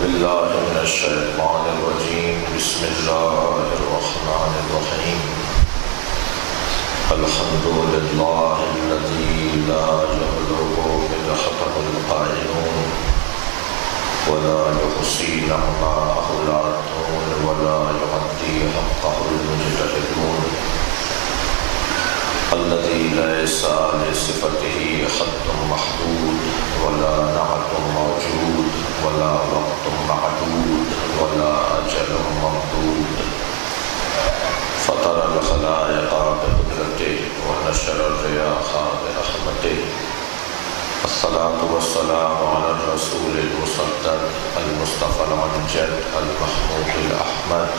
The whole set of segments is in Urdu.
باللہ من الشیطان الرجیم بسم اللہ الرحمن الرحیم الحمد للہ الذی لا یبلغ مدحته القائلون ولا يحصي نعماءه العاتون ولا يعدي حقه المجتهدون الذي ليس لصفته حد محدود ولا نعت موجود ولا وقت معدود ولا أجل ممدود فطر الخلائق بقدرته ونشر الرياح برحمته الصلاة والسلام على الرسول المصدق المصطفى الأمجد المحمود الأحمد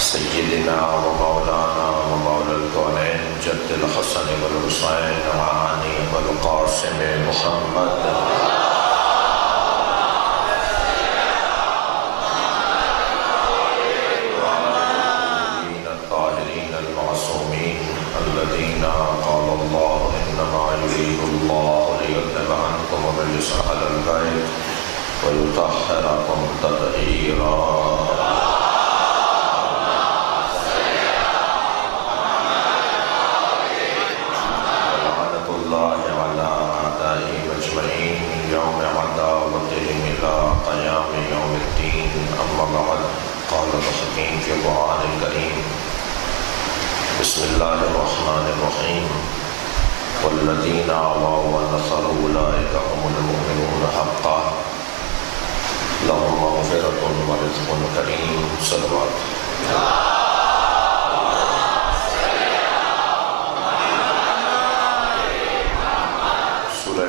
سيدنا ومولانا ومولى الكونين جد الحسن والحسين وعلي والقاسم محمد وعلى الطاهرين المعصومين الذين قال الله إنما يريد الله ليذهب عنكم الرجس أهل البيت ويطهركم تطهيرا يوم عداوتهم إلى قيام يوم الدين أما بعد قال الحكيم في القرآن الكريم بسم الله الرحمن الرحيم والذين آووا ونصروا أولئك هم المؤمنون حقا لهم مغفرة ورزق كريم صلوات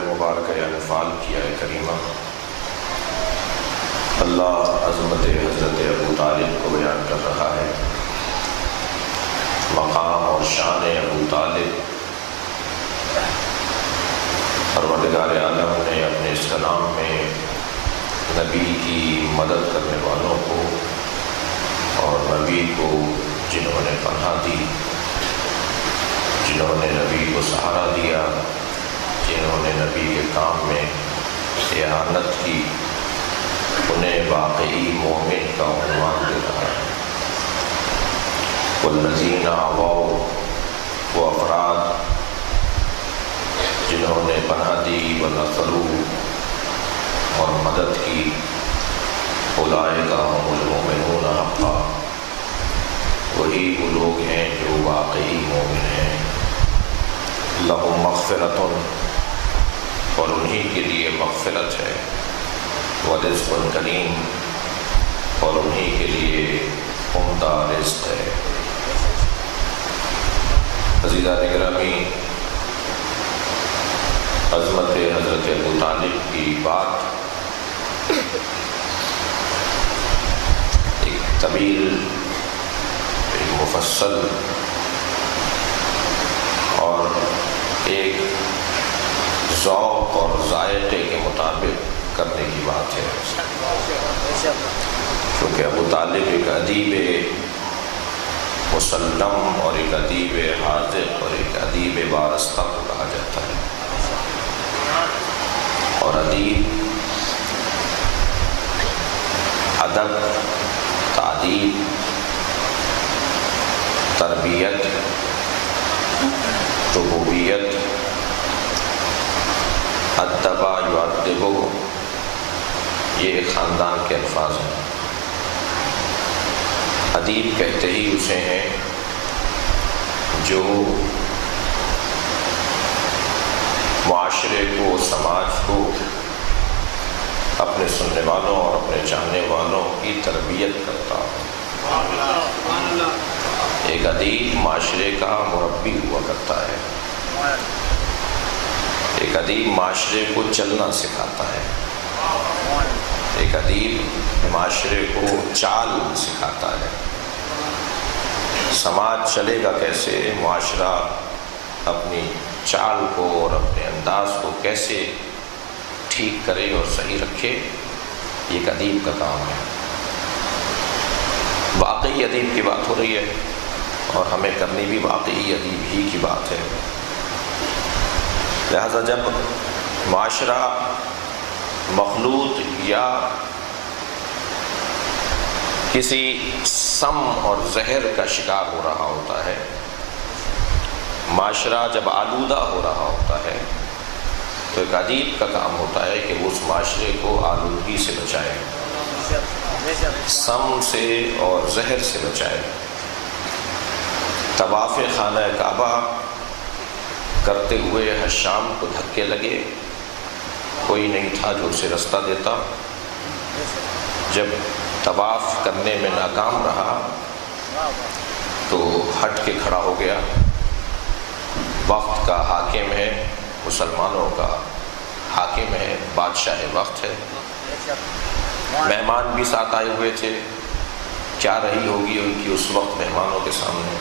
مبارکہ انفال کی آیت کریمہ اللہ عظمت حضرت ابو طالب کو بیان کر رہا ہے۔ مقام اور شان ابو طالب پروردگار عالم نے اپنے اس کلام میں نبی کی مدد کرنے والوں کو اور نبی کو جنہوں نے پناہ دی، جنہوں نے نبی کو سہارا دیا، جنہوں نے نبی کے کام میں اعانت کی، انہیں واقعی مومن کا عنوان دے رہا ہے۔ والذین آووا، وہ افراد جنہوں نے پناہ دی، ونصروا، اور مدد کی، اولئک ھم المؤمنون حقا، وہی وہ لوگ ہیں جو واقعی مومن ہیں۔ لہم مغفرۃ، اور انہی کے لیے مغفرت ہے، ورزق کریم، اور انہی کے لیے عمدہ رزق ہے۔ عزیزان گرامی، عظمت حضرت ابو طالب کی بات ایک طویل، ایک مفصل اور ایک ذوق اور ذائقے کے مطابق کرنے کی بات ہے، کیونکہ ابو طالب ایک ادیب مسلم اور ایک ادیب حاذق اور ایک ادیب وارستہ کو کہا جاتا ہے، اور ادیب ادب، تعدیب، تربیت، ربوبیت، ادبا یعدبو، یہ ایک خاندان کے الفاظ ہیں۔ ادیب کہتے ہی اسے ہیں جو معاشرے کو، سماج کو، اپنے سننے والوں اور اپنے چاہنے والوں کی تربیت کرتا ہو۔ ایک ادیب معاشرے کا مربی ہوا کرتا ہے، ایک ادیب معاشرے کو چلنا سکھاتا ہے، ایک ادیب معاشرے کو چال سکھاتا ہے۔ سماج چلے گا کیسے، معاشرہ اپنی چال کو اور اپنے انداز کو کیسے ٹھیک کرے اور صحیح رکھے، یہ ایک ادیب کا کام ہے۔ واقعی ادیب کی بات ہو رہی ہے اور ہمیں کرنی بھی واقعی ادیب ہی کی بات ہے۔ لہذا جب معاشرہ مخلوط یا کسی سم اور زہر کا شکار ہو رہا ہوتا ہے، معاشرہ جب آلودہ ہو رہا ہوتا ہے تو ایک ادیب کا کام ہوتا ہے کہ وہ اس معاشرے کو آلودگی سے بچائے، سم سے اور زہر سے بچائے۔ طواف خانہ کعبہ کرتے ہوئے حشام کو دھکے لگے، کوئی نہیں تھا جو اسے رستہ دیتا۔ جب طواف کرنے میں ناکام رہا تو ہٹ کے کھڑا ہو گیا۔ وقت کا حاکم ہے، مسلمانوں کا حاکم ہے، بادشاہ وقت ہے۔ مہمان بھی ساتھ آئے ہوئے تھے، کیا رہی ہوگی ان کی اس وقت مہمانوں کے سامنے۔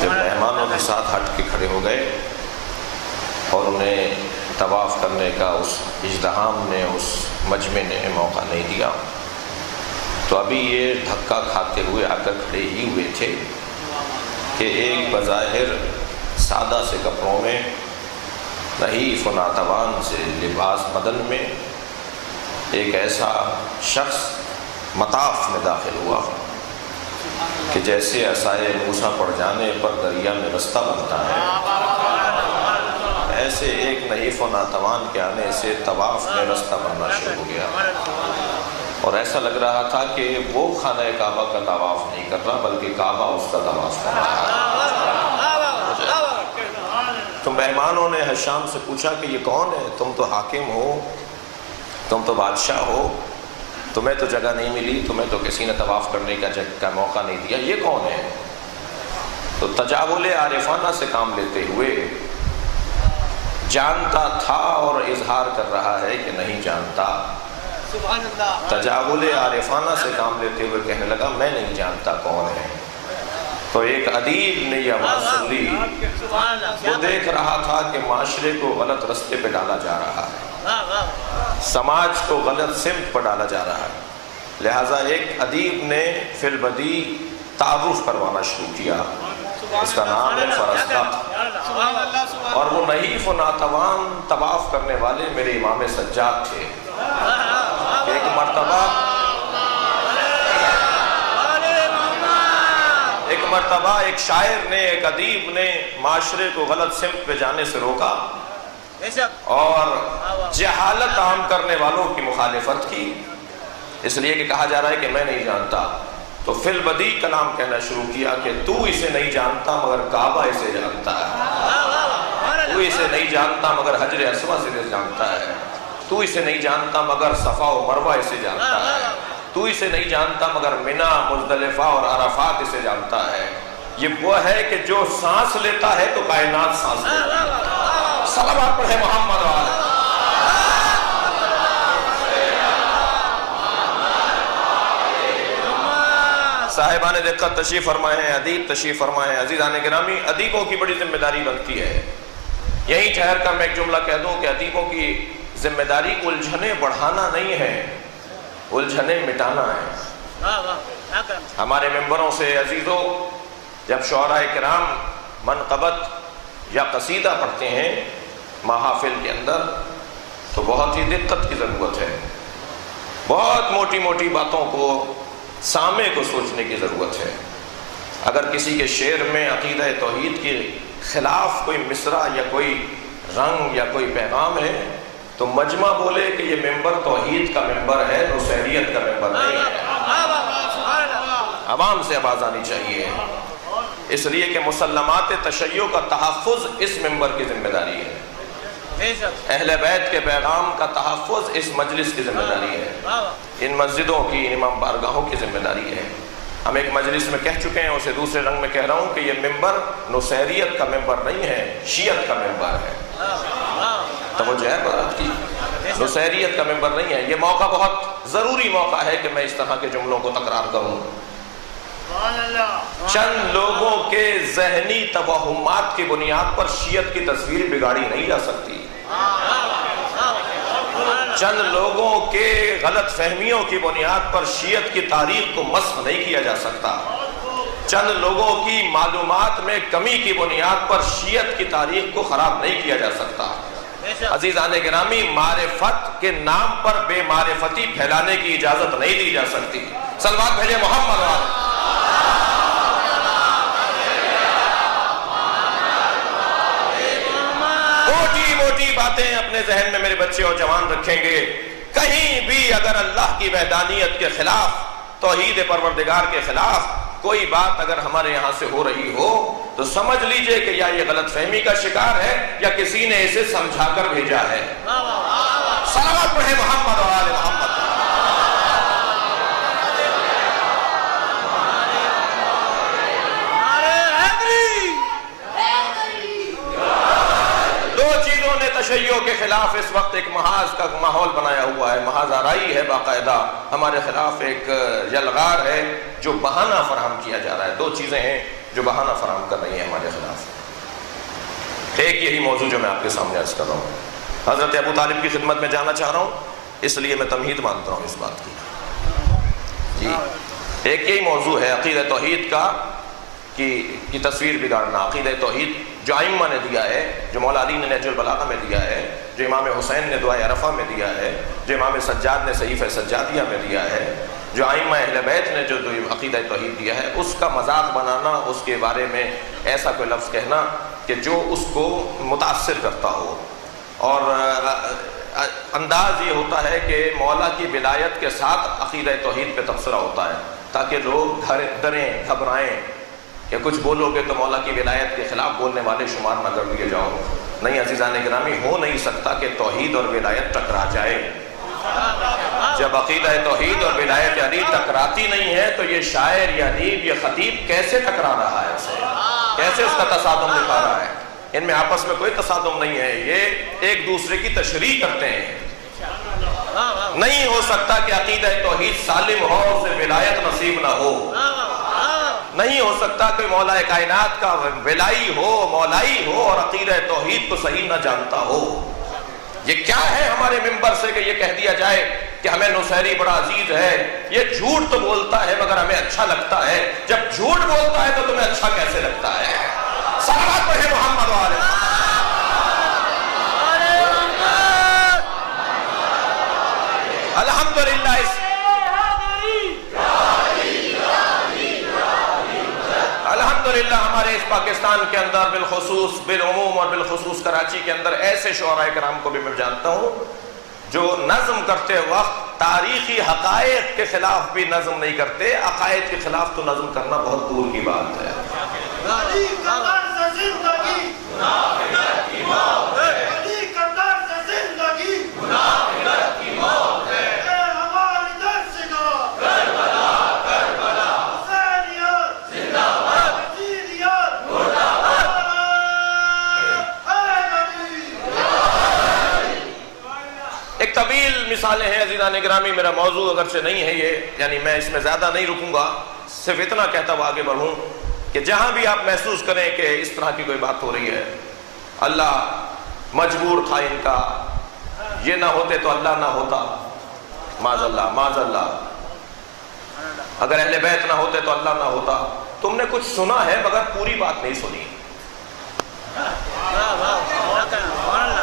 جب مہمانوں کے ساتھ ہٹ کے کھڑے ہو گئے اور انہیں طواف کرنے کا اس اجتہام نے، اس مجمع نے موقع نہیں دیا، تو ابھی یہ دھکا کھاتے ہوئے آ کر کھڑے ہی ہوئے تھے کہ ایک بظاہر سادہ سے کپڑوں میں، نحیف و ناتوان سے لباس بدن میں، ایک ایسا شخص مطاف میں داخل ہوا کہ جیسے عصائے موسیٰ پڑ جانے پر دریا میں رستہ بنتا ہے، ایسے ایک نحیف و ناتوان کے آنے سے طواف میں رستہ بننا شروع ہو گیا، اور ایسا لگ رہا تھا کہ وہ خانہ کعبہ کا طواف نہیں کر رہا بلکہ کعبہ اس کا طواف کر رہا ہے۔ تو مہمانوں نے حشام سے پوچھا کہ یہ کون ہے؟ تم تو حاکم ہو، تم تو بادشاہ ہو، تمہیں تو جگہ نہیں ملی، تمہیں تو کسی نے طواف کرنے کا موقع نہیں دیا، یہ کون ہے؟ تو تجاول عارفانہ سے کام لیتے ہوئے جانتا تھا اور اظہار کر رہا ہے کہ نہیں جانتا۔ تجاول عارفانہ سے کام لیتے ہوئے کہنے لگا میں نہیں جانتا کون ہے۔ تو ایک ادیب نے یہ آواز سن لی، وہ دیکھ رہا تھا کہ معاشرے کو غلط رستے پہ ڈالا جا رہا ہے، سماج کو غلط سمت پر ڈالا جا رہا ہے، لہٰذا ایک ادیب نے فی البدی تعارف کروانا شروع کیا، اس کا نام ہے فرزدق، اور وہ نحیف و ناتوان طواف کرنے والے میرے امام سجاد تھے۔ ایک مرتبہ ایک شاعر نے، ایک ادیب نے معاشرے کو غلط سمت پہ جانے سے روکا اور جہالت عام کرنے والوں کی مخالفت کی، اس لیے کہ کہا جا رہا ہے کہ میں نہیں جانتا، تو فی البدی کلام کہنا شروع کیا کہ تو اسے نہیں جانتا مگر کعبہ اسے جانتا ہے، تو اسے نہیں جانتا مگر حجر اسود اسے جانتا ہے، تو اسے نہیں جانتا مگر صفا و مروہ اسے جانتا ہے، تو اسے نہیں جانتا مگر منی، مزدلفہ اور عرفات اسے جانتا ہے۔ یہ وہ ہے کہ جو سانس لیتا ہے تو کائنات سانس لیتا ہے۔ صلوات پڑھے محمد والے۔ صاحبان دقت تشریف فرمائے ہیں، ادیب تشریف فرمائے ہیں۔ عزیزان گرامی، ادیبوں کی بڑی ذمہ داری بنتی ہے۔ یہی ٹھہر کر میں ایک جملہ کہہ دوں کہ ادیبوں کی ذمہ داری الجھنیں بڑھانا نہیں ہے، الجھنیں مٹانا ہے۔ ہمارے ممبروں سے عزیزوں، جب شعراء کرام منقبت یا قصیدہ پڑھتے ہیں محافل کے اندر تو بہت ہی دقت کی ضرورت ہے، بہت موٹی موٹی باتوں کو، سامع کو سوچنے کی ضرورت ہے۔ اگر کسی کے شعر میں عقیدہ توحید کے خلاف کوئی مصرع یا کوئی رنگ یا کوئی پیغام ہے تو مجمع بولے کہ یہ ممبر توحید کا ممبر ہے، نصیریت کا ممبر نہیں ہے۔ عوام سے آواز آنی چاہیے، اس لیے کہ مسلمات تشیع کا تحفظ اس ممبر کی ذمہ داری ہے، اہل بیت کے پیغام کا تحفظ اس مجلس کی ذمہ داری ہے، ان مسجدوں کی، ان امام بارگاہوں کی ذمہ داری ہے۔ ہم ایک مجلس میں کہہ چکے ہیں، اسے دوسرے رنگ میں کہہ رہا ہوں کہ یہ ممبر نصیریت کا ممبر نہیں ہے، شیعت کا ممبر ہے۔ توجہ ہے بات کی، نصیریت کا ممبر نہیں ہے۔ یہ موقع بہت ضروری موقع ہے کہ میں اس طرح کے جملوں کو تکرار کروں۔ چند لوگوں کے ذہنی توہمات کی بنیاد پر شیعت کی تصویر بگاڑی نہیں جا سکتی، چند لوگوں کے غلط فہمیوں کی بنیاد پر شیعت کی تاریخ کو مسخ نہیں کیا جا سکتا، چند لوگوں کی معلومات میں کمی کی بنیاد پر شیعت کی تاریخ کو خراب نہیں کیا جا سکتا۔ عزیزان گرامی، معرفت کے نام پر بے معرفتی پھیلانے کی اجازت نہیں دی جا سکتی. صلوات بھیجے محمد والے. موٹی موٹی باتیں اپنے ذہن میں میرے بچے اور جوان رکھیں گے. کہیں بھی اگر اللہ کی وحدانیت کے خلاف، توحید پروردگار کے خلاف کوئی بات اگر ہمارے یہاں سے ہو رہی ہو تو سمجھ لیجئے کہ یا یہ غلط فہمی کا شکار ہے یا کسی نے اسے سمجھا کر بھیجا ہے. صلوات پڑھیں محمد و آل محمد. تشیع کے خلاف اس وقت ایک محاذ کا ماحول بنایا ہوا ہے. محاذ آرائی ہے باقاعدہ ہمارے خلاف ایک یلغار ہے جو بہانہ فراہم کیا جا رہا ہے. دو چیزیں ہیں جو بہانہ فراہم کر رہی ہیں ہمارے خلاف. ایک یہی موضوع جو میں آپ کے سامنے عرض کر رہا ہوں، حضرت ابو طالب کی خدمت میں جانا چاہ رہا ہوں، اس لیے میں تمہید مانتا ہوں اس بات کی. جی ایک یہی موضوع ہے عقیدہ توحید کا کی تصویر بگاڑنا. عقیدہ توحید جو ائمہ نے دیا ہے، جو مولا علی نے نہج البلاغہ میں دیا ہے، جو امام حسین نے دعائے عرفہ میں دیا ہے، جو امام سجاد نے صحیفہ سجادیہ میں دیا ہے، جو ائمہ اہل بیت نے جو عقیدہ توحید دیا ہے، اس کا مذاق بنانا، اس کے بارے میں ایسا کوئی لفظ کہنا کہ جو اس کو متاثر کرتا ہو. اور انداز یہ ہوتا ہے کہ مولا کی ولایت کے ساتھ عقیدہ توحید پہ تبصرہ ہوتا ہے تاکہ لوگ ڈریں گھبرائیں کہ کچھ بولو گے تو مولا کی ولایت کے خلاف بولنے والے شمار نہ کر دیے جاؤ. نہیں عزیزان گرامی، ہو نہیں سکتا کہ توحید اور ولایت ٹکرا جائے. جب عقیدہ توحید اور ولایت علی ٹکراتی نہیں ہے تو یہ شاعر یا ادیب یا خطیب کیسے ٹکرا رہا ہے اسے؟ کیسے اس کا تصادم دکھا رہا ہے؟ ان میں آپس میں کوئی تصادم نہیں ہے، یہ ایک دوسرے کی تشریح کرتے ہیں. نہیں ہو سکتا کہ عقیدہ توحید سالم ہو، اسے ولایت نصیب نہ ہو. نہیں ہو سکتا کہ مولا کائنات کا ولائی ہو، مولائی ہو اور عقیدہ توحید کو صحیح نہ جانتا ہو. یہ کیا ہے ہمارے منبر سے کہ یہ کہہ دیا جائے کہ ہمیں نصیری بڑا عزیز ہے. یہ جھوٹ تو بولتا ہے مگر ہمیں اچھا لگتا ہے. جب جھوٹ بولتا ہے تو تمہیں اچھا کیسے لگتا ہے؟ صلوات پڑھیں محمد والے. الحمدللہ الحمدللہ ہمارے اس پاکستان کے اندر بالخصوص بالعموم اور بالخصوص کراچی کے اندر ایسے شعراء کرام کو بھی میں جانتا ہوں جو نظم کرتے وقت تاریخی حقائق کے خلاف بھی نظم نہیں کرتے. عقائد کے خلاف تو نظم کرنا بہت دور کی بات ہے. ایک طویل مثالیں ہیں عزیزان گرامی. میرا موضوع اگرچہ نہیں ہے یہ، یعنی میں اس میں زیادہ نہیں رکوں گا، صرف اتنا کہتا ہوا آگے بڑھوں کہ جہاں بھی آپ محسوس کریں کہ اس طرح کی کوئی بات ہو رہی ہے، اللہ مجبور تھا ان کا، یہ نہ ہوتے تو اللہ نہ ہوتا، معاذ اللہ معاذ اللہ، اگر اہل بیت نہ ہوتے تو اللہ نہ ہوتا. تم نے کچھ سنا ہے مگر پوری بات نہیں سنی.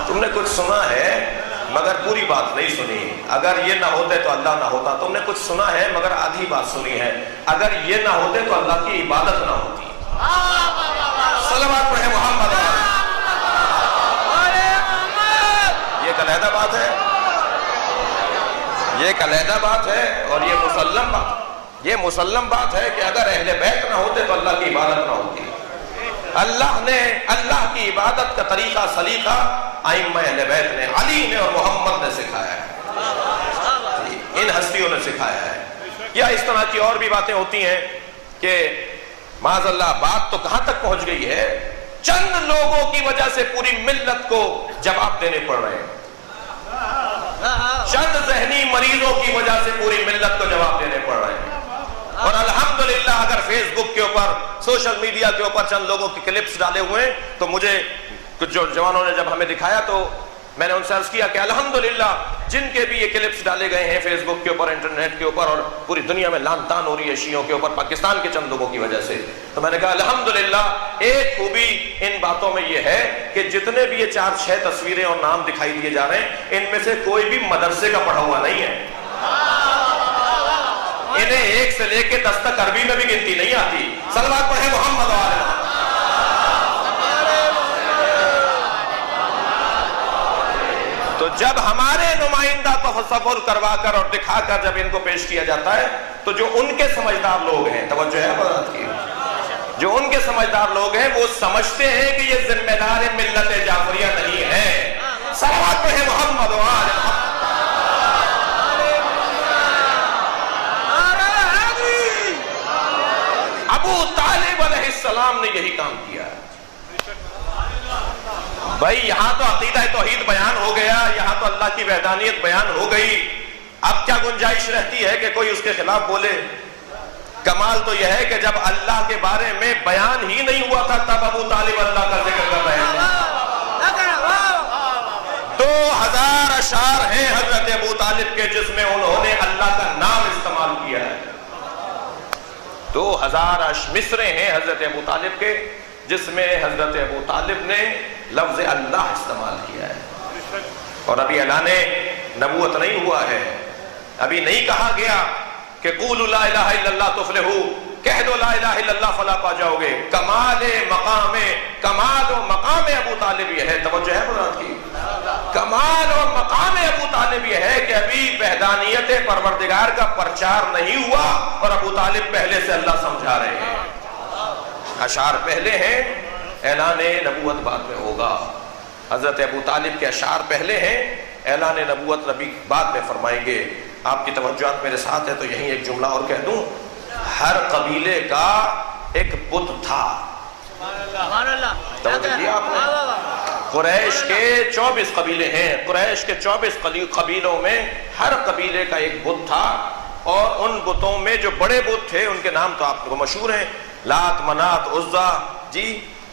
تم نے کچھ سنا ہے مگر پوری بات نہیں سنی. اگر یہ نہ ہوتے تو اللہ نہ ہوتا. تم نے کچھ سنا ہے مگر آدھی بات سنی ہے. اگر یہ نہ ہوتے تو اللہ کی عبادت نہ ہوتی. صلوات پڑھیں محمد. یہ ایک علیحدہ بات ہے، یہ ایک علیحدہ بات ہے اور یہ مسلم بات، یہ مسلم بات ہے کہ اگر اہل بیت نہ ہوتے تو اللہ کی عبادت نہ ہوتی. اللہ نے اللہ کی عبادت کا طریقہ سلیقہ ائمہ اہل بیت نے، علی نے اور محمد نے سکھایا ہے، ان ہستیوں نے سکھایا ہے. یا اس طرح کی اور بھی باتیں ہوتی ہیں کہ معاذ اللہ بات تو کہاں تک پہنچ گئی ہے، چند لوگوں کی وجہ سے پوری ملت کو جواب دینے پڑ رہے ہیں. چند ذہنی مریضوں کی وجہ سے پوری ملت کو جواب دینے پڑ رہے ہیں. اور الحمدللہ اگر فیس بک کے اوپر، سوشل میڈیا کے اوپر چند لوگوں کی کلپس ڈالے ہوئے تو مجھے کچھ جو جوانوں نے جب ہمیں دکھایا تو میں نے ان سے عرض کیا کہ الحمدللہ جن کے بھی یہ کلپس ڈالے گئے ہیں فیس بک کے اوپر، انٹرنیٹ کے اوپر، اور پوری دنیا میں لان تان ہو رہی ہے شیعوں کے اوپر پاکستان کے چند لوگوں کی وجہ سے. تو میں نے کہا الحمدللہ ایک خوبی ان باتوں میں یہ ہے کہ جتنے بھی یہ 4-6 تصویریں اور نام دکھائی دیے جا رہے ہیں، ان میں سے کوئی بھی مدرسے کا پڑھا ہوا نہیں ہے. انہیں 1 سے لے کے 10 تک عربی میں بھی گنتی نہیں آتی. صلوات پڑھیں محمد و آل محمد. تو جب ہمارے نمائندہ کو تصور کروا کر اور دکھا کر جب ان کو پیش کیا جاتا ہے تو جو ان کے سمجھدار لوگ ہیں، توجہ ہے بات کی، جو ان کے سمجھدار لوگ ہیں وہ سمجھتے ہیں کہ یہ ذمہ دار ملت جعفریہ نہیں ہے. صلوات پڑھیں محمد و آل محمد. ابو طالب علیہ السلام نے یہی کام کیا ہے. بھائی یہاں تو عقیدہ توحید بیان ہو گیا، یہاں تو اللہ کی وحدانیت بیان ہو گئی، اب کیا گنجائش رہتی ہے کہ کوئی اس کے خلاف بولے؟ کمال تو یہ ہے کہ جب اللہ کے بارے میں بیان ہی نہیں ہوا تھا تب ابو طالب اللہ کا ذکر کر رہے ہیں. 2000 اشعار ہیں حضرت ابو طالب کے جس میں انہوں نے اللہ کا نام استعمال کیا ہے. 2000 مصرے ہیں حضرت ابو طالب کے جس میں حضرت ابو طالب نے لفظ اللہ استعمال کیا ہے. اور ابھی اعلان نبوت نہیں ہوا ہے، ابھی نہیں کہا گیا کہ قولوا لا الہ الا اللہ تفلحوا، کہہ دو لا الہ الا اللہ فلاح پا جاؤ گے. کمال و مقام ابو طالب یہ ہے، توجہ ہے مراد کی، کمال اور مقام ابو طالب یہ ہے کہ ابھی وحدانیت پروردگار کا پرچار نہیں ہوا اور ابو طالب پہلے سے اللہ سمجھا رہے ہیں. اشعار پہلے ہیں، اعلان نبوت بعد میں ہوگا. حضرت ابو طالب کے اشعار پہلے ہیں، اعلان نبوت نبی بعد میں فرمائیں گے. آپ کی توجہات میرے ساتھ ہے تو یہیں ایک جملہ اور کہہ دوں. ہر قبیلے کا ایک بت تھا. توجہ دیا آپ نے؟ قریش کے 24 قبیلے ہیں، قریش کے 24 قبیلوں میں ہر قبیلے کا ایک بت تھا، اور ان بتوں میں جو بڑے بت تھے ان کے نام تو آپ کو مشہور ہیں، لات، منات، عزا، جی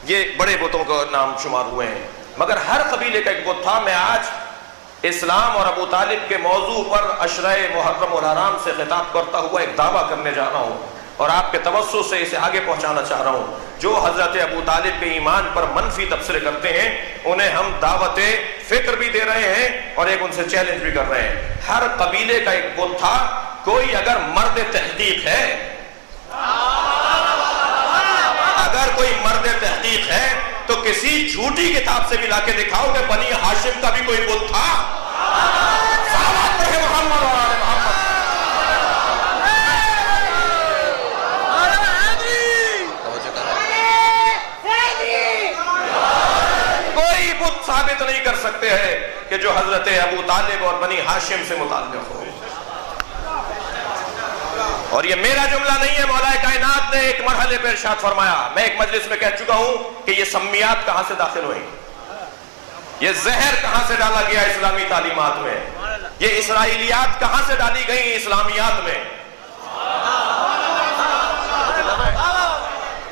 یہ بڑے بتوں کا نام شمار ہوئے ہیں. مگر ہر قبیلے کا ایک بت تھا. میں آج اسلام اور ابو طالب کے موضوع پر عشرہ محرم الحرام سے خطاب کرتا ہوا ایک دعویٰ کرنے جا رہا ہوں اور آپ کے توسط سے اسے آگے پہنچانا چاہ رہا ہوں. جو حضرت ابو طالب کے ایمان پر منفی تبصرے کرتے ہیں انہیں ہم دعوت فکر بھی دے رہے ہیں اور ایک ان سے چیلنج بھی کر رہے ہیں. ہر قبیلے کا ایک بت تھا. کوئی اگر مرد تحقیق ہے، اگر کوئی مرد تحقیق ہے تو کسی جھوٹی کتاب سے بھی لا کے دکھاؤ کہ بنی ہاشم کا بھی کوئی بت تھا. صلوات پڑھیں محمد و آل محمد. کوئی بت ثابت نہیں کر سکتے ہیں کہ جو حضرت ابو طالب اور بنی ہاشم سے متعلق ہو. اور یہ میرا جملہ نہیں ہے، مولا کائنات نے ایک مرحلے پر ارشاد فرمایا. میں ایک مجلس میں کہہ چکا ہوں کہ یہ سمیات کہاں سے داخل ہوئی، یہ زہر کہاں سے ڈالا گیا اسلامی تعلیمات میں، یہ اسرائیلیات کہاں سے ڈالی گئی اسلامیات میں.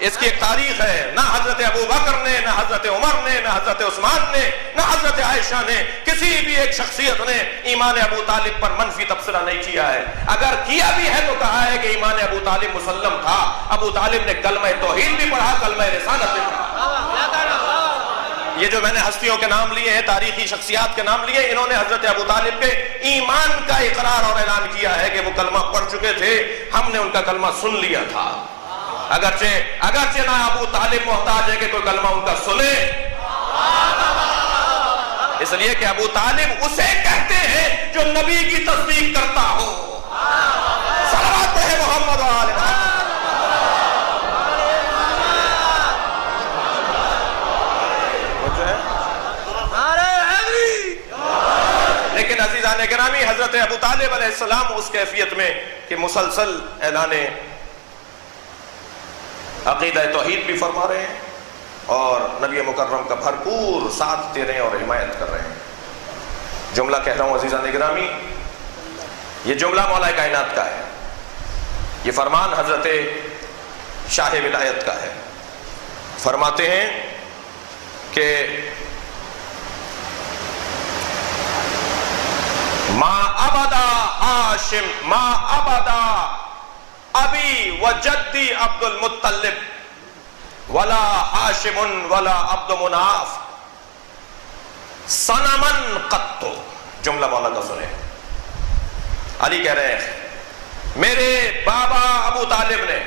اس کی ایک تاریخ ہے. نہ حضرت ابو بکر نے، نہ حضرت عمر نے، نہ حضرت عثمان نے، نہ حضرت عائشہ نے، کسی بھی ایک شخصیت نے ایمان ابو طالب پر منفی تبصرہ نہیں کیا ہے. اگر کیا بھی ہے تو کہا ہے کہ ایمان ابو طالب مسلم تھا. ابو طالب نے کلمہ توحید بھی پڑھا، کلمہ رسالت بھی پڑھا. یہ جو میں نے ہستیوں کے نام لیے ہیں، تاریخی شخصیات کے نام لیے، انہوں نے حضرت ابو طالب کے ایمان کا اقرار اور اعلان کیا ہے کہ وہ کلمہ پڑھ چکے تھے، ہم نے ان کا کلمہ سن لیا تھا. اگرچہ نہ ابو طالب محتاج ہے کہ کوئی کلمہ ان کا سنے، اس لیے کہ ابو طالب اسے کہتے ہیں جو نبی کی تصدیق کرتا ہو. صلوات پڑھیں محمد و آل محمد. لیکن عزیزان گرامی، حضرت ابو طالب علیہ السلام اس کیفیت میں کہ مسلسل اعلان عقیدہ توحید بھی فرما رہے ہیں اور نبی مکرم کا بھرپور ساتھ دے رہے ہیں اور حمایت کر رہے ہیں. جملہ کہہ رہا ہوں عزیزان گرامی، یہ جملہ مولا کائنات کا ہے، یہ فرمان حضرت شاہ ولایت کا ہے. فرماتے ہیں کہ ما ابدا ہاشم ما ابدا ابی و جدی عبد المطلب ولا ہاشم ولا عبد مناف صنما قط. جملہ مولا کا سنیں. علی کہہ رہے ہیں میرے بابا ابو طالب نے،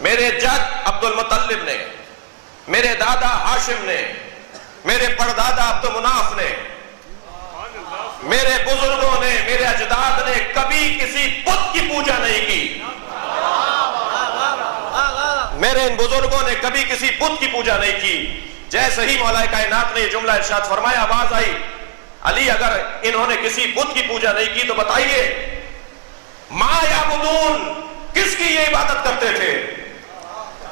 میرے جد عبد المطلب نے، میرے دادا ہاشم نے، میرے پردادا عبد مناف نے، میرے بزرگوں نے، میرے اجداد نے کبھی کسی بت کی پوجا نہیں کی. میرے ان بزرگوں نے کبھی کسی بت کی پوجا نہیں کی. جیسے ہی مولا کائنات نے یہ جملہ ارشاد فرمایا، آواز آئی علی اگر انہوں نے کسی بت کی پوجا نہیں کی تو بتائیے ما یعبدون کس کی یہ عبادت کرتے تھے؟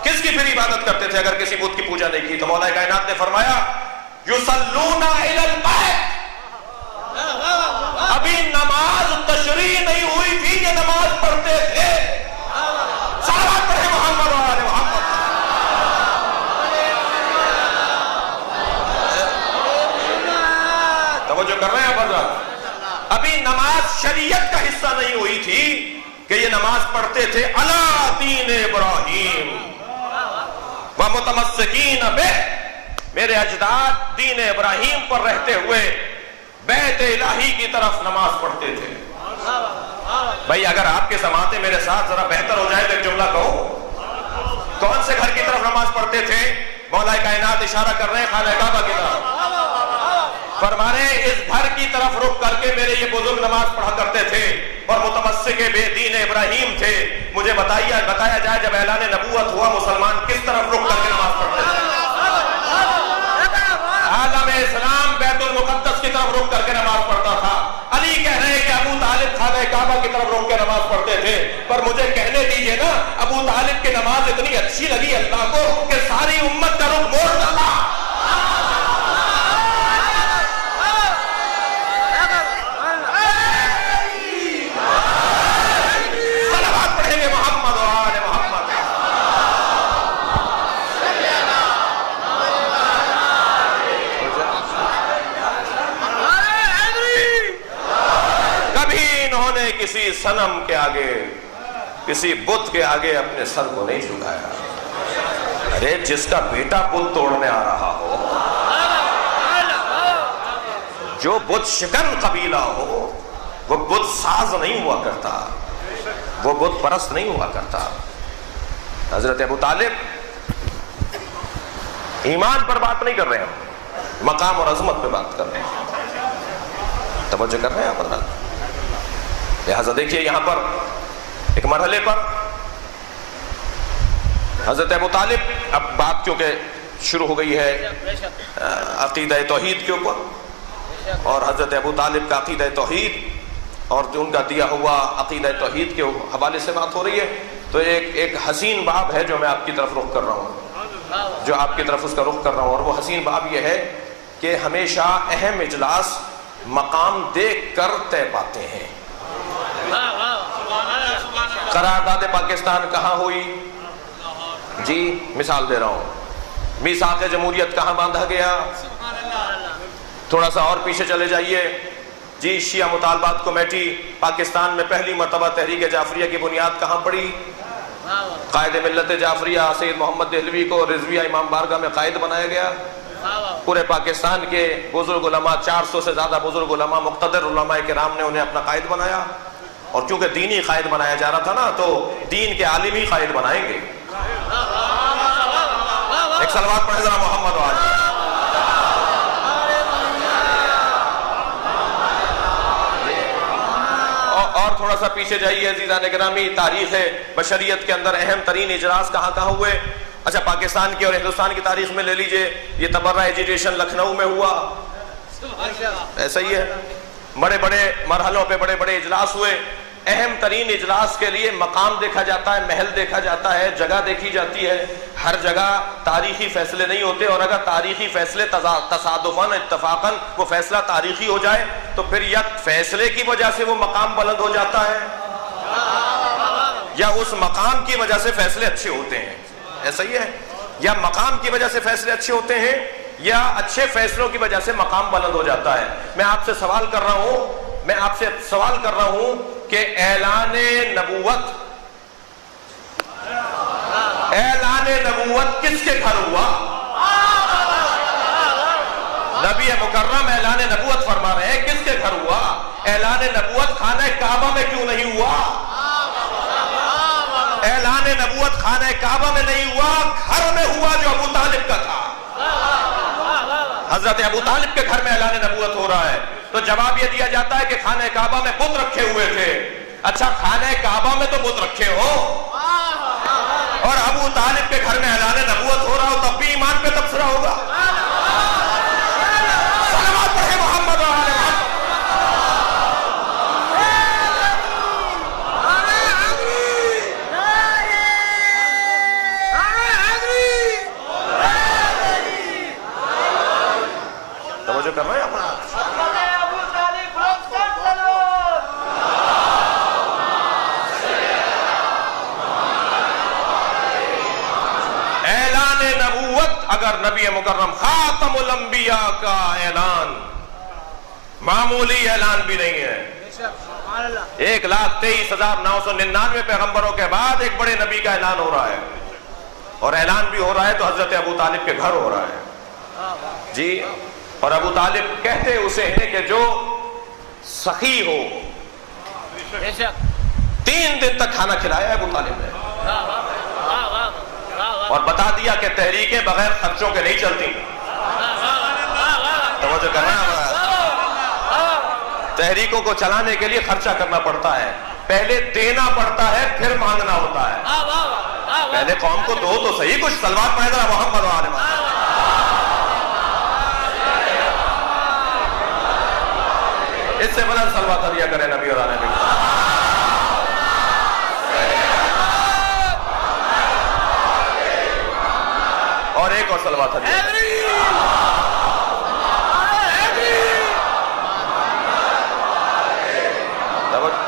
کس کی پھر عبادت کرتے تھے اگر کسی بت کی پوجا نہیں کی؟ تو مولا کائنات نے فرمایا یصلون الی البیت. ابھی نماز تشریع نہیں ہوئی تھی یہ نماز پڑھتے تھے. صلوات پڑھیں محمد و آل محمد. توجہ کر رہے ہیں حضرت؟ ابھی نماز شریعت کا حصہ نہیں ہوئی تھی کہ یہ نماز پڑھتے تھے علی دین ابراہیم ومتمسکین بہ. میرے اجداد دین ابراہیم پر رہتے ہوئے بیت الہی کی طرف نماز پڑھتے تھے. بھائی اگر آپ کے سماعتیں میرے ساتھ ذرا بہتر ہو جائے تو ایک جملہ کہو. کون سے گھر کی طرف نماز پڑھتے تھے؟ مولا کائنات اشارہ کر رہے ہیں خانہ کعبہ کی طرف. فرما رہے ہیں اس گھر کی طرف رخ کر کے میرے یہ بزرگ نماز پڑھا کرتے تھے اور متمسک بے دین ابراہیم تھے. مجھے بتایا جائے جب اعلان نبوت ہوا مسلمان کس طرف رخ کر کے نماز پڑھتے تھے؟ عالم اسلام بیت المقدس کی طرف رخ کر کے نماز پڑھتا تھا. علی کہہ رہے ہیں کہ ابو طالب خانہ کعبہ کی طرف رخ کے نماز پڑھتے تھے. پر مجھے کہنے دیجئے نا ابو طالب کی نماز اتنی اچھی لگی اللہ کو کہ ساری امت کا رخ موڑ ڈالا. کسی صنم کے آگے کسی بت کے آگے اپنے سر کو نہیں جھکایا. ارے جس کا بیٹا بت توڑنے آ رہا ہو، جو بت شکن قبیلہ ہو، وہ بت ساز نہیں ہوا کرتا، وہ بت پرست نہیں ہوا کرتا. حضرت ابو طالب ایمان پر بات نہیں کر رہے ہیں، مقام اور عظمت پہ بات کر رہے ہیں. توجہ کر رہے ہیں آپ حضرت؟ لہذا دیکھیے یہاں پر ایک مرحلے پر حضرت ابو طالب، اب بات کیونکہ شروع ہو گئی ہے عقیدہ توحید کے اوپر اور حضرت ابو طالب کا عقیدہ توحید اور جو ان کا دیا ہوا عقیدہ توحید کے حوالے سے بات ہو رہی ہے، تو ایک حسین باب ہے جو میں آپ کی طرف رخ کر رہا ہوں، جو آپ کی طرف اس کا رخ کر رہا ہوں. اور وہ حسین باب یہ ہے کہ ہمیشہ اہم اجلاس مقام دیکھ کر طے پاتے ہیں. قرارداد پاکستان کہاں ہوئی؟ جی مثال دے رہا ہوں. میثاق جمہوریت کہاں باندھا گیا؟ تھوڑا سا اور پیچھے چلے جائیے جی. شیعہ مطالبات کمیٹی پاکستان میں پہلی مرتبہ تحریک جعفریہ کی بنیاد کہاں پڑی؟ قائد ملت جعفریہ سید محمد دہلوی کو رضویہ امام بارگاہ میں قائد بنایا گیا. پورے پاکستان کے بزرگ علماء، 400 سے زیادہ بزرگ علماء، مقتدر علماء کرام نے انہیں اپنا قائد بنایا. اور کیونکہ دینی قائد بنایا جا رہا تھا نا تو دین کے عالم ہی قائد بنائیں گے. ایک صلوات پڑھیں ذرا محمد و آل. اور تھوڑا سا پیچھے جائیے عزیزان گرامی. تاریخ بشریت کے اندر اہم ترین اجلاس کہاں کہاں ہوئے؟ اچھا پاکستان کی اور ہندوستان کی تاریخ میں لے لیجئے. یہ تبرہ ایجوکیشن لکھنؤ میں ہوا، ایسا ہی ہے. بڑے بڑے مرحلوں پہ بڑے بڑے اجلاس ہوئے. اہم ترین اجلاس کے لیے مقام دیکھا جاتا ہے، محل دیکھا جاتا ہے، جگہ دیکھی جاتی ہے. ہر جگہ تاریخی فیصلے نہیں ہوتے، اور اگر تاریخی فیصلے تصادفاً اتفاقاً وہ فیصلہ تاریخی ہو جائے تو پھر یا فیصلے کی وجہ سے وہ مقام بلند ہو جاتا ہے یا اس مقام کی وجہ سے فیصلے اچھے ہوتے ہیں. ایسا ہی ہے، یا مقام کی وجہ سے فیصلے اچھے ہوتے ہیں یا اچھے فیصلوں کی وجہ سے مقام بلند ہو جاتا ہے. میں آپ سے سوال کر رہا ہوں میں آپ سے سوال کر رہا ہوں کہ اعلان نبوت کس کے گھر ہوا؟ نبی مکرم اعلان نبوت فرما رہے ہیں، کس کے گھر ہوا؟ اعلان نبوت خانہ کعبہ میں کیوں نہیں ہوا؟ اعلان نبوت خانہ کعبہ میں نہیں ہوا، گھر میں ہوا جو ابو طالب کا تھا۔ حضرت ابو طالب کے گھر میں اعلان نبوت ہو رہا ہے، تو جواب یہ دیا جاتا ہے کہ خانہ کعبہ میں بت رکھے ہوئے تھے۔ اچھا، خانہ کعبہ میں تو بت رکھے ہو اور ابو طالب کے گھر میں اعلان نبوت ہو رہا ہو، تب بھی ایمان پہ تبصرہ ہوگا؟ صلوات پڑھیں محمد و آل محمد۔ توجہ کر رہے ہیں آپ؟ اگر نبی مکرم خاتم الانبیاء کا اعلان معمولی اعلان بھی نہیں ہے، 1,23,999 پیغمبروں کے بعد ایک بڑے نبی کا اعلان ہو رہا ہے، اور اعلان بھی ہو رہا ہے تو حضرت ابو طالب کے گھر ہو رہا ہے جی۔ اور ابو طالب کہتے اسے ہیں کہ جو سخی ہو، 3 دن تک کھانا کھلایا ہے ابو طالب نے، اور بتا دیا کہ تحریکیں بغیر خرچوں کے نہیں چلتی۔ توجہ کرنا ہے، تحریکوں کو چلانے کے لیے خرچہ کرنا پڑتا ہے، پہلے دینا پڑتا ہے پھر مانگنا ہوتا ہے۔ پہلے قوم کو دو تو صحیح کچھ۔ صلوات پڑھیں ذرا محمد و آل محمد۔ اس سے بلند صلوات علیہ کریں نبی اور آل نبی۔ اور ایک اور صلوات علیہ۔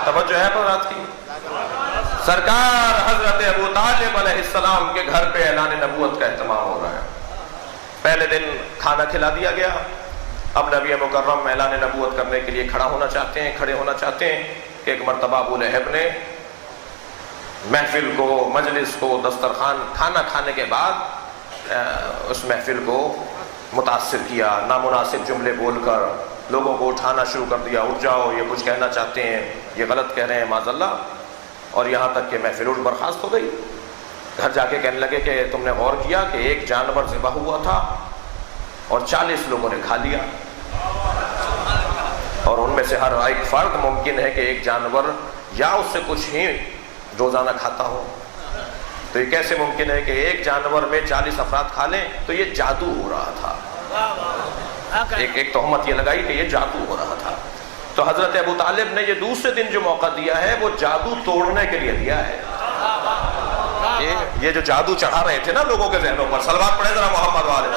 توجہ ہے پر رات کی؟ سرکار حضرت ابو طالب علیہ السلام کے گھر پہ اعلان نبوت کا اہتمام ہو رہا ہے۔ پہلے دن کھانا کھلا دیا گیا، اب نبی مکرم اعلان نبوت کرنے کے لیے کھڑے ہونا چاہتے ہیں کہ ایک مرتبہ ابو لہب نے محفل کو، مجلس کو، دسترخوان کھانا کھانے کے بعد اس محفل کو متاثر کیا، نامناسب جملے بول کر لوگوں کو اٹھانا شروع کر دیا، اٹھ جاؤ، یہ کچھ کہنا چاہتے ہیں، یہ غلط کہہ رہے ہیں معاذ اللہ، اور یہاں تک کہ محفل اٹھ برخاست ہو گئی۔ گھر جا کے کہنے لگے کہ تم نے غور کیا کہ ایک جانور ذبح ہوا تھا اور 40 لوگوں نے کھا لیا، اور ان میں سے ہر ایک فرد ممکن ہے کہ ایک جانور یا اس سے کچھ ہی روزانہ کھاتا ہو، تو یہ کیسے ممکن ہے کہ ایک جانور میں 40 افراد کھا لیں؟ تو یہ جادو ہو رہا تھا۔ ایک تہمت یہ لگائی کہ یہ جادو ہو رہا تھا۔ تو حضرت ابو طالب نے یہ دوسرے دن جو موقع دیا ہے وہ جادو توڑنے کے لیے دیا ہے۔ یہ جو جادو چڑھا رہے تھے نا لوگوں کے ذہنوں پر، صلوات پڑھیں ذرا محمد والے۔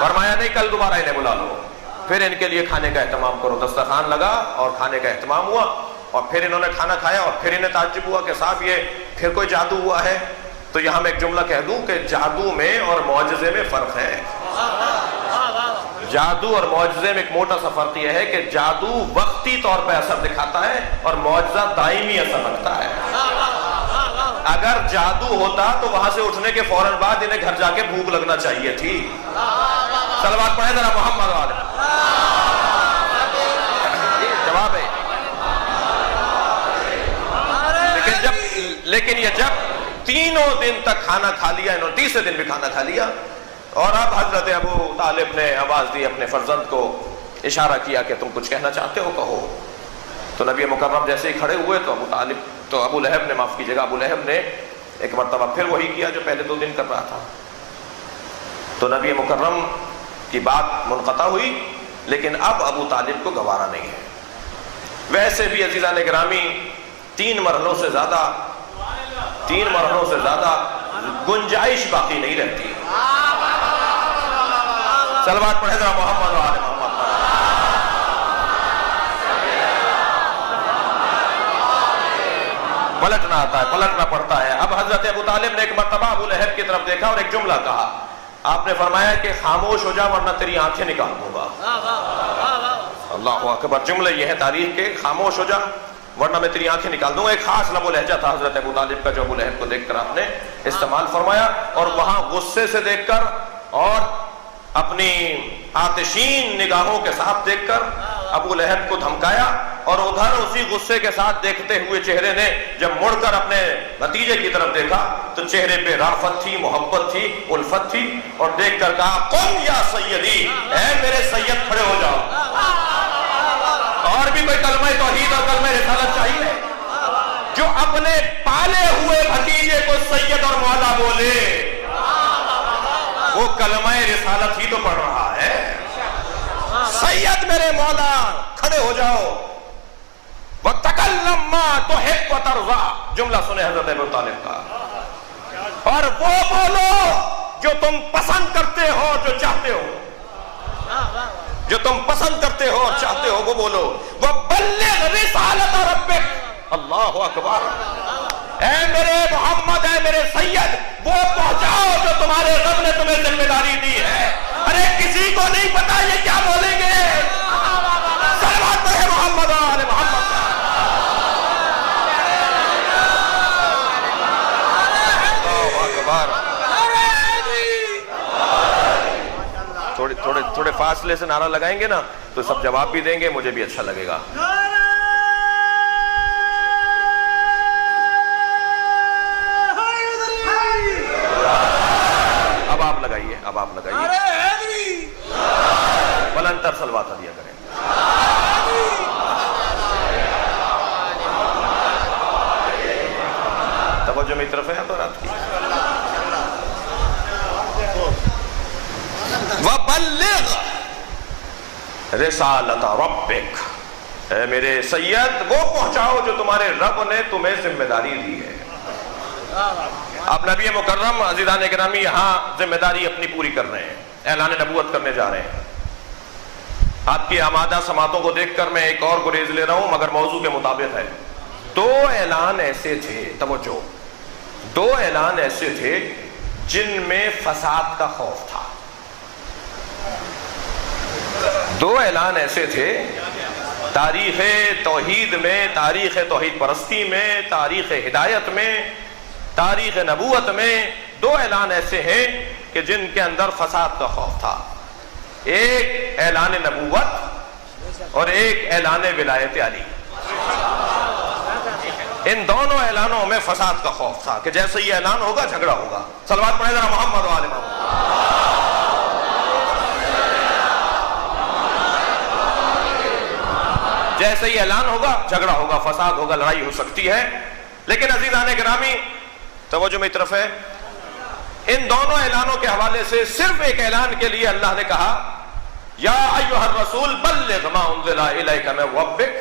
فرمایا نہیں، کل دوبارہ انہیں بلا لو، پھر ان کے لیے کھانے کا اہتمام کرو۔ دسترخوان لگا اور کھانے کا اہتمام ہوا، اور پھر انہوں نے کھانا کھایا، اور پھر انہیں تعجب ہوا کہ صاحب یہ پھر کوئی جادو ہوا ہے۔ تو یہاں میں ایک جملہ کہہ دوں کہ جادو میں اور معجزے میں فرق ہے۔ جادو اور معجزے میں ایک موٹا سا فرق یہ ہے کہ جادو وقتی طور پہ اثر دکھاتا ہے اور معجزہ دائمی اثر رکھتا ہے۔ اگر جادو ہوتا تو وہاں سے اٹھنے کے فوراً بعد انہیں گھر جا کے بھوک لگنا چاہیے تھی۔ صلوات پڑھیں ذرا محمد والے۔ جواب ہے لیکن یہ جب تینوں دن تک کھانا کھا لیا، انہوں نے تیسرے دن بھی کھانا کھا لیا، اور اب حضرت ابو طالب نے آواز دی اپنے فرزند کو، اشارہ کیا کہ تم کچھ کہنا چاہتے ہو کہو۔ تو نبی مکرم جیسے ہی کھڑے ہوئے تو ابو لہب نے، معاف کیجیے گا، ابو لہب نے ایک مرتبہ پھر وہی کیا جو پہلے 2 دن کر رہا تھا۔ تو نبی مکرم کی بات منقطع ہوئی، لیکن اب ابو طالب کو گوارا نہیں ہے۔ ویسے بھی عزیزان گرامی 3 مرحلوں سے زیادہ گنجائش باقی نہیں رہتی۔ صلوات پڑھیں ذرا محمد و آل محمد۔ پلٹنا آتا ہے، پلٹنا پڑتا ہے۔ اب حضرت ابو طالب نے ایک مرتبہ ابو لہب کی طرف دیکھا اور ایک جملہ کہا، آپ نے فرمایا کہ خاموش ہو جا ورنہ تیری آنکھیں نکال دوں گا. اللہ اکبر. جملے یہ ہے تاریخ کے, خاموش ہو جا ورنہ میں تیری آنکھیں نکال دوں گا. ایک خاص لب و لہجہ تھا حضرت ابو طالب کا جو ابو لہب کو دیکھ کر آپ نے استعمال فرمایا, اور وہاں غصے سے دیکھ کر اور اپنی آتشین نگاہوں کے ساتھ دیکھ کر ابو لہب کو دھمکایا, اور ادھر اسی غصے کے ساتھ دیکھتے ہوئے چہرے نے جب مڑ کر اپنے بھتیجے کی طرف دیکھا تو چہرے پہ رافت تھی, محبت تھی, الفت تھی, اور دیکھ کر کہا قم یا سیدی, اے میرے سید کھڑے ہو جاؤ. اور بھی کوئی کلمہ توحید اور کلمہ رسالت چاہیے جو اپنے پالے ہوئے بھتیجے کو سید اور مولا بولے, وہ کلمہ رسالت ہی تو پڑھ رہا ہے. سید میرے مولا کھڑے ہو جاؤ. وَتَكَلَّمْ مَا تُحِبُّ وَتَرْضَىٰ, جملہ سنے حضرت ابو طالب کا, اور وہ بولو جو تم پسند کرتے ہو, جو چاہتے ہو, جو تم پسند کرتے ہو اور چاہتے ہو وہ بولو. وَبَلِّغْ رِسَالَةَ رَبِّكَ, اللہ اکبر. اے میرے محمد, اے میرے سید, وہ پہنچاؤ جو تمہارے رب نے تمہیں ذمہ داری دی ہے. ارے کسی کو نہیں پتا یہ کیا بولیں گے. صلوات پڑھے محمد و آل محمد. تھوڑے فاصلے سے نعرہ لگائیں گے نا تو سب جواب بھی دیں گے, مجھے بھی اچھا لگے گا. اب آپ لگائیے, اب آپ لگائیے, بلند تر صلوات دیا کریں. توجہ میری طرف ہے اب رات کی. وَبَلِّغْ رِسَالَةَ رَبِّكَ, اے میرے سید وہ پہنچاؤ جو تمہارے رب نے تمہیں ذمہ داری دی ہے. اب نبی مکرم عزیزان اکرامی یہاں ذمہ داری اپنی پوری کر رہے ہیں, اعلان نبوت کرنے جا رہے ہیں. آپ کی آمادہ سماعتوں کو دیکھ کر میں ایک اور گریز لے رہا ہوں مگر موضوع کے مطابق ہے. 2 اعلان ایسے تھے, توجہ, 2 اعلان ایسے تھے جن میں فساد کا خوف تھا. 2 اعلان ایسے تھے تاریخ توحید میں, تاریخ توحید پرستی میں, تاریخ ہدایت میں, تاریخ نبوت میں 2 اعلان ایسے ہیں کہ جن کے اندر فساد کا خوف تھا. ایک اعلان نبوت اور ایک اعلان ولایت علی. ان دونوں اعلانوں میں فساد کا خوف تھا کہ جیسے یہ اعلان ہوگا جھگڑا ہوگا. صلوات پڑھیں ذرا محمد و آل محمد. جیسے یہ اعلان ہوگا جھگڑا ہوگا, فساد ہوگا, لڑائی ہو سکتی ہے. لیکن عزیزان گرامی توجہ میری طرف ہے, ان دونوں اعلانوں کے حوالے سے صرف ایک اعلان کے لیے اللہ نے کہا یا ایھا الرسول بلغ ما انزل الیک من ربک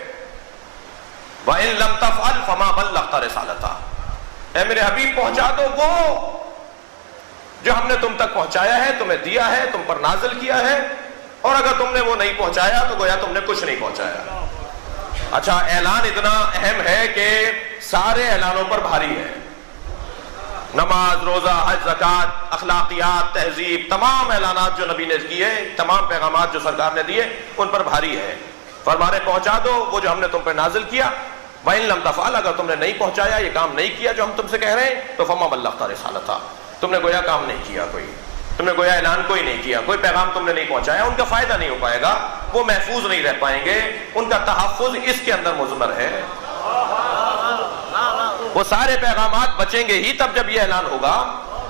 وان لم تفعل فما بلغت رسالتہ. اے میرے حبیب پہنچا دو وہ جو ہم نے تم تک پہنچایا ہے, تمہیں دیا ہے, تم پر نازل کیا ہے, اور اگر تم نے وہ نہیں پہنچایا تو گویا تم نے کچھ نہیں پہنچایا. اچھا, اعلان اتنا اہم ہے کہ سارے اعلانوں پر بھاری ہے. نماز, روزہ, حج, زکوٰۃ, اخلاقیات, تہذیب, تمام اعلانات جو نبی نے کیے, تمام پیغامات جو سرکار نے دیے ان پر بھاری ہے. فرمانے پہنچا دو وہ جو ہم نے تم پر نازل کیا. وَإِن لَمْ تَفْعَلْ, اگر تم نے نہیں پہنچایا, یہ کام نہیں کیا جو ہم تم سے کہہ رہے ہیں, تو فَمَا بَلَّغْتَ رِسَالَتَہ, تم نے گویا کام نہیں کیا, تم نے گویا اعلان کوئی نہیں کیا, کوئی پیغام تم نے نہیں پہنچایا. ان کا فائدہ نہیں ہو پائے گا, وہ محفوظ نہیں رہ پائیں گے, ان کا تحفظ اس کے اندر مضمر ہے. وہ سارے پیغامات بچیں گے ہی تب جب یہ اعلان ہوگا.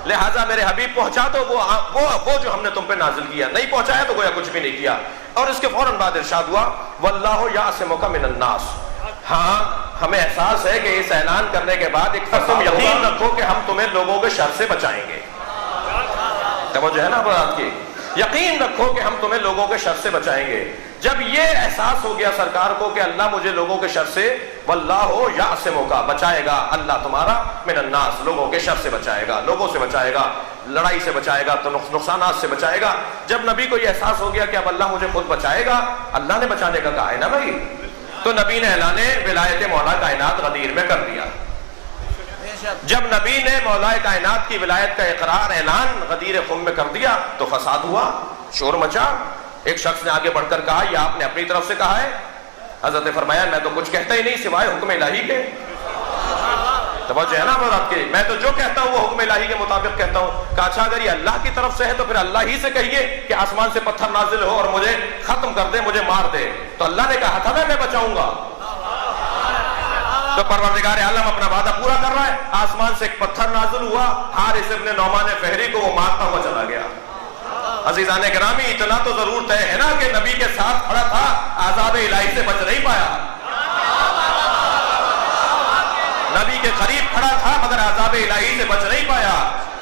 لہٰذا میرے حبیب پہنچا دو وہ جو ہم نے تم پہ نازل کیا. نہیں پہنچایا تو گویا کچھ بھی نہیں کیا. اور اس کے فوراً بعد ارشاد ہوا وَاللَّهُ يَعْصِمُكَ مِنَ النَّاسِ. ہاں ہمیں احساس ہے کہ اس اعلان کرنے کے بعد ایک تم یقین رکھو کہ ہم تمہیں لوگوں کے شر سے بچائیں گے. توجہ ہے نا بات کی, یقین رکھو کہ ہم تمہیں لوگوں کے شر سے بچائیں گے. جب یہ احساس ہو گیا سرکار کو کہ اللہ مجھے لوگوں کے شر سے, واللہ یعصمک, بچائے گا اللہ تمہارا, من الناس, لوگوں کے شر سے بچائے گا, لوگوں سے بچائے گا, لڑائی سے بچائے گا, تو نقصانات سے بچائے گا. جب نبی کو یہ احساس ہو گیا کہ اب اللہ مجھے خود بچائے گا, اللہ نے بچانے کا کہا ہے نا بھائی, تو نبی نے اعلان ولایت مولا کائنات غدیر میں کر دیا. جب نبی نے مولا کائنات کی ولایت کا اقرار اعلان غدیر خم میں کر دیا تو فساد ہوا، شور مچا۔ ایک شخص نے آگے بڑھ کر کہا یہ آپ نے اپنی طرف سے کہا ہے؟ حضرت نے فرمایا میں تو کچھ کہتا ہی نہیں سوائے حکم الہی کے۔ توجہ ہے نا مراد کی، میں تو جو کہتا ہوں وہ حکم الہی کے مطابق کہتا ہوں۔ کہا اچھا اگر یہ اللہ کی طرف سے ہے تو پھر اللہ ہی سے کہیے کہ آسمان سے پتھر نازل ہو اور مجھے ختم کر دے، مجھے مار دے۔ تو اللہ نے کہا تھا میں بچاؤں گا۔ تو پروردگار عالم اپنا وعدہ پورا کر رہا ہے۔ آسمان سے ایک پتھر نازل ہوا، حارث ابن نعمان فہری کو وہ مارتا ہوا چلا گیا۔ عزیزان گرامی اتنا تو ضرور طے ہے نا کہ نبی کے ساتھ کھڑا تھا، عذاب الہی سے بچ نہیں پایا۔ نبی کے قریب کھڑا تھا مگر عذاب الہی سے بچ نہیں پایا۔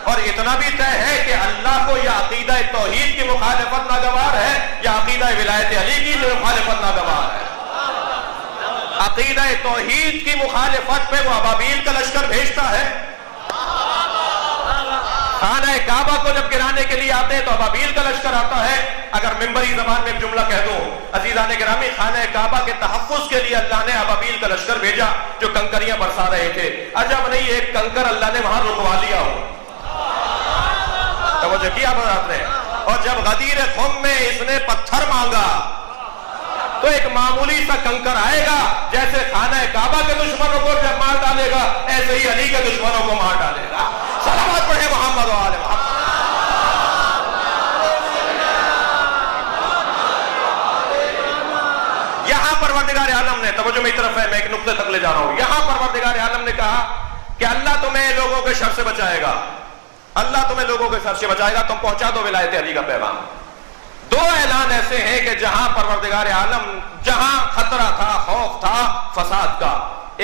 اور اتنا بھی طے ہے کہ اللہ کو یا عقیدہ توحید کی مخالفت ناگوار ہے یا عقیدہ ولایت علی کی مخالفت ناگوار ہے۔ عقیدہ توحید کی مخالفت پہ وہ ابابیل کا لشکر بھیجتا ہے۔ خانہ کعبہ کو جب گرانے کے لیے آتے ہیں تو ابابیل کا لشکر آتا ہے۔ اگر ممبری زبان میں ایک جملہ کہہ دوں عزیزان گرامی، خانہ کعبہ کے تحفظ کے لیے اللہ نے ابابیل کا لشکر بھیجا جو کنکریاں برسا رہے تھے۔ عجب نہیں ایک کنکر اللہ نے وہاں رکوا لیا ہو۔ توجہ کیا آپ نے؟ اور جب غدیر خم میں اس نے پتھر مانگا تو ایک معمولی سا کنکر آئے گا، جیسے خانہ کعبہ کے دشمنوں کو جب مار ڈالے گا ایسے ہی علی کے دشمنوں کو مار ڈالے گا۔ صلوات پڑھیں محمد و آل محمد۔ یہاں پروردگار عالم نے، توجہ میری طرف ہے، میں ایک نقطے تک لے جا رہا ہوں، یہاں پروردگار عالم نے کہا کہ اللہ تمہیں لوگوں کے شر سے بچائے گا، اللہ تمہیں لوگوں کے شر سے بچائے گا، تم پہنچا دو ولایت علی کا پیغام۔ دو اعلان ایسے ہیں کہ جہاں پروردگار عالم، جہاں خطرہ تھا، خوف تھا فساد کا،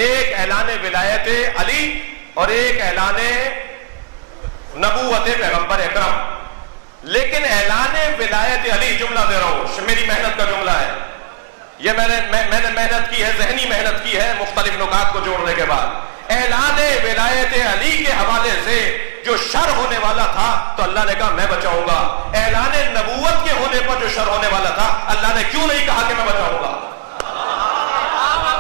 ایک اعلان ولایت علی اور ایک اعلان نبوت پیغمبر اکرم۔ لیکن اعلان ولایت علی، جملہ دے رہا ہوں، میری محنت کا جملہ ہے یہ، میں نے محنت کی ہے، ذہنی محنت کی ہے مختلف نکات کو جوڑنے کے بعد۔ اعلان ولایت علی کے حوالے سے جو شر ہونے والا تھا تو اللہ نے کہا میں بچاؤں گا۔ اعلان نبوت کے ہونے پر جو شر ہونے والا تھا اللہ نے کیوں نہیں کہا کہ میں بچاؤں گا؟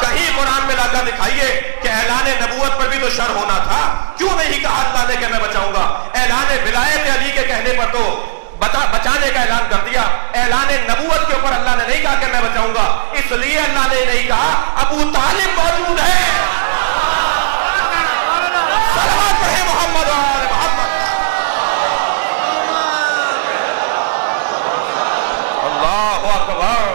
کہیں قرآن میں لا کر دکھائیے کہ اعلان نبوت پر بھی تو شر ہونا تھا، کیوں نہیں کہا اللہ نے کہ میں بچاؤں گا؟ اعلان ولایت علی کے کہنے پر تو بچانے کا اعلان کر دیا، اعلان نبوت کے اوپر اللہ نے نہیں کہا کہ میں بچاؤں گا، اس لیے اللہ نے نہیں کہا ابو طالب موجود ہے۔ صلوات پڑھیں محمد و آل محمد۔ اللہ اکبر۔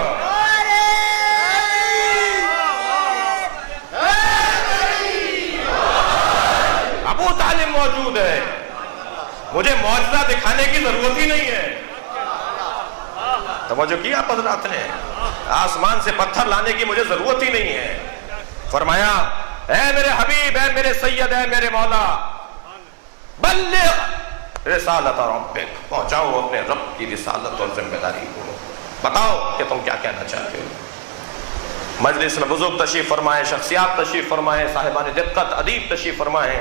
ابو طالب موجود ہے، مجھے معجزہ دکھانے کی ضرورت ہی نہیں ہے۔ توجہ کیا حضرات نے؟ آسمان سے پتھر لانے کی مجھے ضرورت ہی نہیں ہے۔ فرمایا اے میرے حبیب، اے میرے سید، اے میرے مولا، بلغ رسالت ربک، پہنچاؤ اپنے رب کی رسالت اور ذمہ داری کو، بتاؤ کہ تم کیا کہنا چاہتے ہو۔ مجلس میں بزرگ تشریف فرمائے، شخصیات تشریف فرمائے، صاحبان دقت ادیب تشریف فرمائے۔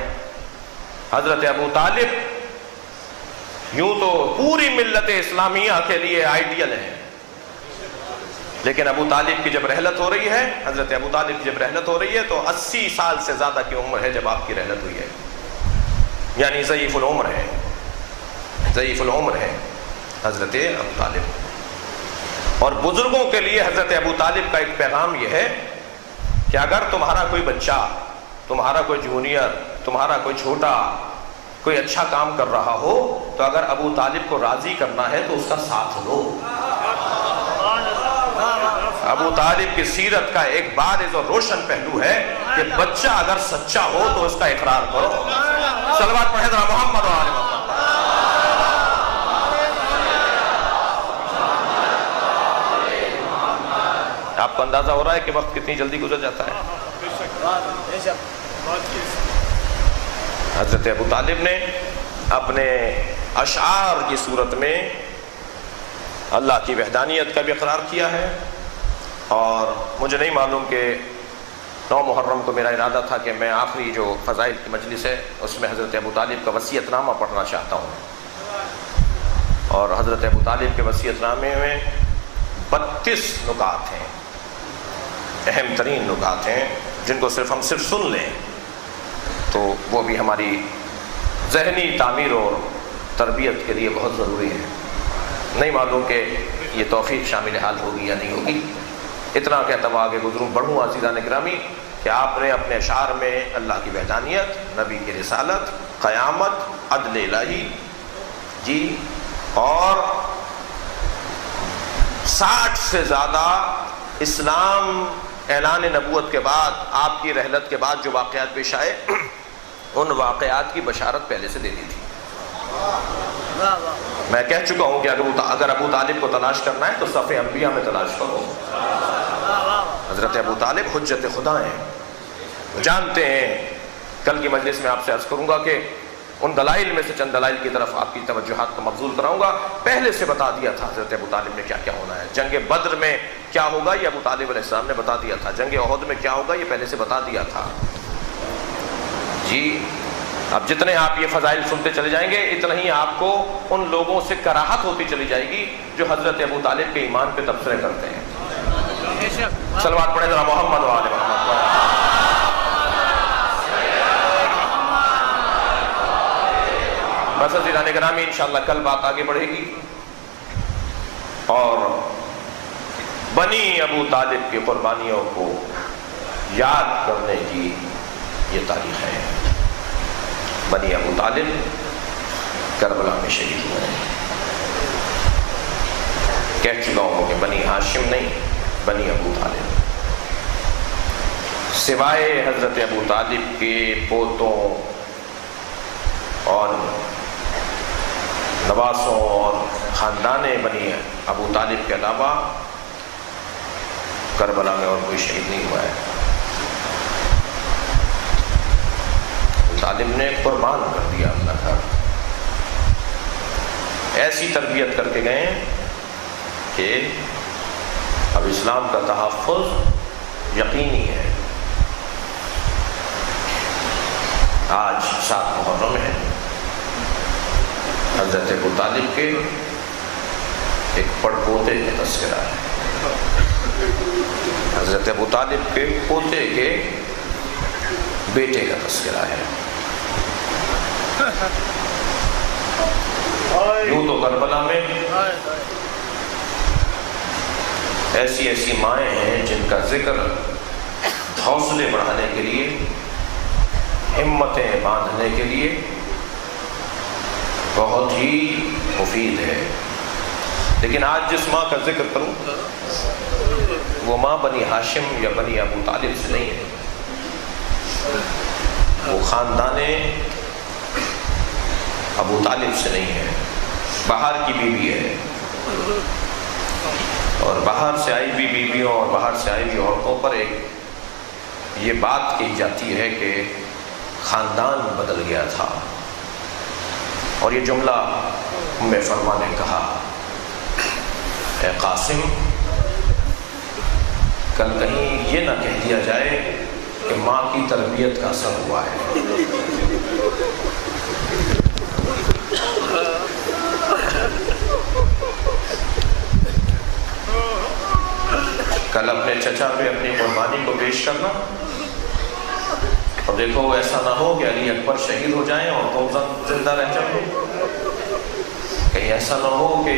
حضرت ابو طالب یوں تو پوری ملت اسلامیہ کے لیے آئیڈیل ہے، لیکن ابو طالب کی جب رحلت ہو رہی ہے، حضرت ابو طالب کی جب رحلت ہو رہی ہے تو 80 سال سے زیادہ کی عمر ہے جب آپ کی رحلت ہوئی ہے، یعنی ضعیف العمر ہے، ضعیف العمر ہے حضرت ابو طالب۔ اور بزرگوں کے لیے حضرت ابو طالب کا ایک پیغام یہ ہے کہ اگر تمہارا کوئی بچہ، تمہارا کوئی جونیئر، تمہارا کوئی چھوٹا کوئی اچھا کام کر رہا ہو تو اگر ابو طالب کو راضی کرنا ہے تو اس کا ساتھ لو۔ ابو طالب کی سیرت کا ایک بارز اور روشن پہلو ہے کہ بچہ اگر سچا ہو تو اس کا اقرار کرو۔ صلوات پڑھیں ذرا محمد و آل محمد۔ آپ کو اندازہ ہو رہا ہے کہ وقت کتنی جلدی گزر جاتا ہے۔ حضرت ابو طالب نے اپنے اشعار کی صورت میں اللہ کی وحدانیت کا بھی اقرار کیا ہے، اور مجھے نہیں معلوم کہ 9 محرم کو میرا ارادہ تھا کہ میں آخری جو فضائل کی مجلس ہے اس میں حضرت ابو طالب کا وصیت نامہ پڑھنا چاہتا ہوں، اور حضرت ابو طالب کے وصیت نامے میں 32 نکات ہیں، اہم ترین نکات ہیں جن کو صرف ہم سن لیں تو وہ بھی ہماری ذہنی تعمیر اور تربیت کے لیے بہت ضروری ہے. نہیں معلوم کہ یہ توفیق شامل حال ہوگی یا نہیں ہوگی. اتنا کہتا ہوا آگے گزروں بڑھوں عزیزان گرامی کہ آپ نے اپنے اشعار میں اللہ کی وحدانیت، نبی کی رسالت، قیامت، عدل الہی جی اور 60 سے زیادہ اسلام اعلان نبوت کے بعد، آپ کی رحلت کے بعد جو واقعات پیش آئے ان واقعات کی بشارت پہلے سے دے دی تھی. میں کہہ چکا ہوں کہ اگر ابو طالب کو تلاش کرنا ہے تو صف انبیاء میں تلاش کرو. حضرت ابو طالب حجت خدا ہیں، جانتے ہیں. کل کی مجلس میں آپ سے عرض کروں گا کہ ان دلائل میں سے چند دلائل کی طرف آپ کی توجہات کو مبذول کراؤں گا. پہلے سے بتا دیا تھا حضرت ابو طالب نے کیا کیا ہونا ہے. جنگ بدر میں کیا ہوگا یہ ابو طالب علیہ السلام نے بتا دیا تھا. جنگ احد میں کیا ہوگا یہ پہلے سے بتا دیا تھا جی. اب جتنے آپ یہ فضائل سنتے چلے جائیں گے اتنا ہی آپ کو ان لوگوں سے کراہت ہوتی چلی جائے گی جو حضرت ابو طالب کے ایمان پہ تبصرے کرتے ہیں. صلوات پڑھیں ذرا محمد و آل محمد. بس عزیزان گرامی انشاءاللہ کل بات آگے بڑھے گی اور بنی ابو طالب کی قربانیوں کو یاد کرنے کی یہ تاریخ ہے. بنی ابو طالب کربلا میں شہید ہوئے ہیں. کہہ چکا ہوں کہ بنی ہاشم نہیں، بنی ابو طالب. سوائے حضرت ابو طالب کے پوتوں اور نواسوں اور خاندان بنی ابو طالب کے علاوہ کربلا میں اور کوئی شہید نہیں ہوا ہے. طالب نے قربان کر دیا اپنا گھر. ایسی تربیت کر کے گئے کہ اب اسلام کا تحفظ یقینی ہے. آج 7 محرم ہے. حضرت ابو طالب کے ایک پڑپوتے کا تذکرہ ہے. حضرت ابو طالب کے پوتے کے بیٹے کا تذکرہ ہے. یوں تو کربلا میں ایسی ایسی مائیں ہیں جن کا ذکر حوصلے بڑھانے کے لیے، ہمتیں باندھنے کے لیے بہت ہی مفید ہے. لیکن آج جس ماں کا ذکر کروں وہ ماں بنی ہاشم یا بنی ابو طالب سے نہیں ہے. وہ خاندان ابو طالب سے نہیں ہے. باہر کی بیوی ہے اور باہر سے آئی ہوئی بیویوں اور باہر سے آئی ہوئی عورتوں پر ایک یہ بات کہی جاتی ہے کہ خاندان بدل گیا تھا. اور یہ جملہ ام فرما نے کہا، اے قاسم کل کہیں یہ نہ کہہ دیا جائے کہ ماں کی تربیت کا اثر ہوا ہے. کل اپنے چچا پہ اپنی قربانی کو پیش کرنا اور دیکھو ایسا نہ ہو کہ علی اکبر شہید ہو جائیں اور تم زندہ رہ جاؤ. کہیں ایسا نہ ہو کہ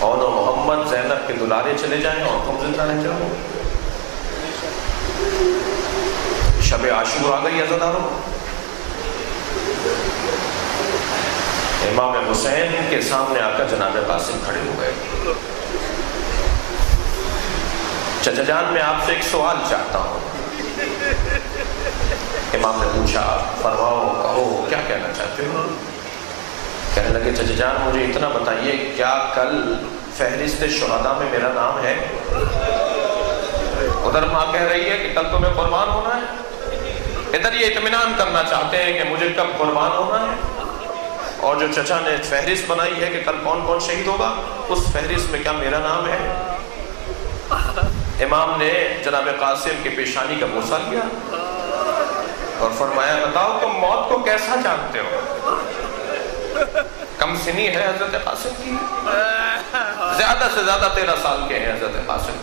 اون و محمد زینب کے دلارے چلے جائیں اور تم زندہ رہ جاؤ. شب عاشور آ گئی عزاداروں. امام حسین کے سامنے آ کر جناب قاسم کھڑے ہو گئے. چچا جان میں آپ سے ایک سوال چاہتا ہوں. امام نے پوچھا فرماؤ کہو کیا کہنا چاہتے ہو. کہنے لگے چچا جان مجھے اتنا بتائیے کیا کل فہرست شہداء میں میرا نام ہے؟ ادھر ماں کہہ رہی ہے کہ کل تمہیں قربان ہونا ہے، ادھر یہ اطمینان کرنا چاہتے ہیں کہ مجھے کب قربان ہونا ہے. اور جو چچا نے فہرست بنائی ہے کہ کل کون کون شہید ہوگا اس فہرست میں کیا میرا نام ہے؟ امام نے جناب قاسم کی پیشانی کا بوسہ لیا اور فرمایا بتاؤ تم موت کو کیسا جانتے ہو؟ کم سنی ہے حضرت قاسم کی، زیادہ سے زیادہ 13 سال کے ہیں حضرت قاسم.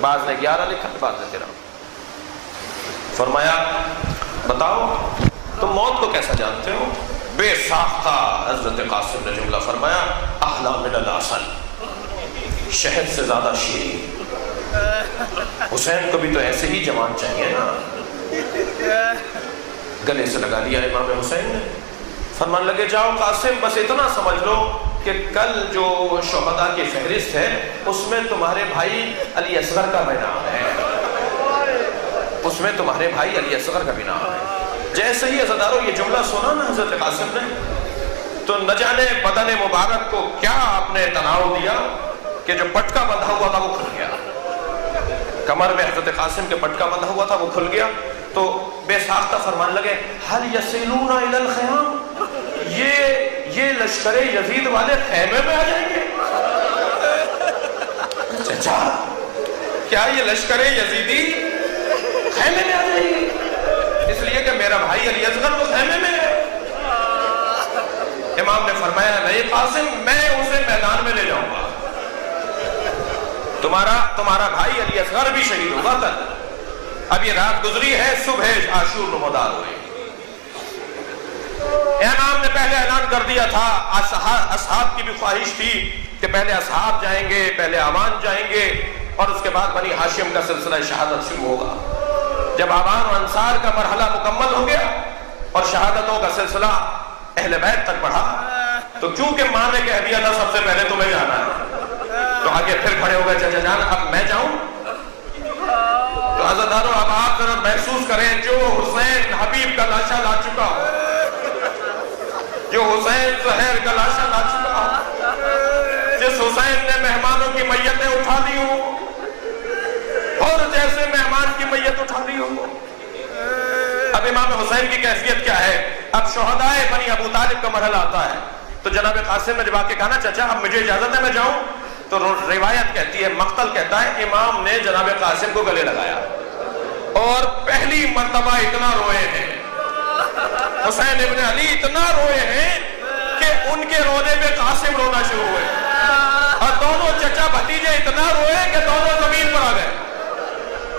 بعض نے 11 لکھا، بعض نے 13. فرمایا بتاؤ تم موت کو کیسا جانتے ہو؟ بے ساختہ حضرت قاسم نے جملہ فرمایا، احلی من العسل، شہد سے زیادہ شیریں۔ حسین کو بھی تو ایسے ہی جوان چاہیے نا۔ گلے سے لگا لیا امام حسین نے، فرمان لگے جاؤ قاسم بس اتنا سمجھ لو کہ کل جو شہداء کی فہرست ہے اس میں تمہارے بھائی علی اصغر کا بھی نام ہے، اس میں تمہارے بھائی علی اصغر کا بھی نام ہے۔ جیسے ہی عزادارو یہ جملہ سنا نا حضرت قاسم نے، تو نہ جانے بدن مبارک کو کیا آپ نے تناؤ دیا کہ جو پٹکا بندھا ہوا تھا وہ کھل گیا، کمر میں حضرت قاسم کے پٹکا بندھا ہوا تھا وہ کھل گیا۔ تو بے ساختہ فرمان لگے، حل یسیلون الی الخیام، یہ لشکر یزید والے خیمے میں آ جائیں گے؟ چچا کیا یہ لشکر یزیدی خیمے میں آ جائیں گے؟ اس لیے کہ میرا بھائی علی اصغر تو خیمے میں ہے۔ امام نے فرمایا نہیں قاسم، میں اسے میدان میں لے جاؤں گا، تمہارا بھائی علی اصغر بھی شہید ہوگا کل۔ اب یہ رات گزری ہے، صبح عاشور نمودار ہوئے۔ امام نے پہلے اعلان کر دیا تھا، اصحاب کی بھی خواہش تھی کہ پہلے اصحاب جائیں گے، پہلے امان جائیں گے، اور اس کے بعد بنی ہاشم کا سلسلہ شہادت شروع ہوگا۔ جب امان و انصار کا مرحلہ مکمل ہو گیا اور شہادتوں کا سلسلہ اہل بیت تک بڑھا، تو کیونکہ ماں نے کہہ دیا تھا سب سے پہلے تمہیں جانا ہے، تو آگے پھر کھڑے ہو گئے، چچا جان اب میں جاؤں؟ تو عزادارو اب آپ ذرا محسوس کریں، جو حسین حبیب کا لاشا لا چکا ہو، جو حسین زہر کا لاشا لا چکا ہو، جس حسین نے مہمانوں کی میتیں اٹھا لی ہوں اور جیسے مہمان کی میت اٹھا لی ہو، اب امام حسین کی کیفیت کیا ہے؟ اب شہداء بنی ابو طالب کا مرحلہ آتا ہے۔ تو جناب قاسم نے جب آ کے کہا نا چچا اب مجھے اجازت ہے میں جاؤں، تو روایت کہتی ہے، مقتل کہتا ہے، امام نے جناب قاسم کو گلے لگایا اور پہلی مرتبہ اتنا روئے ہیں حسین ابن علی، اتنا روئے ہیں کہ ان کے رونے میں قاسم رونا شروع ہوئے، اور دونوں چچا بھتیجے اتنا روئے کہ دونوں زمین پر آ گئے۔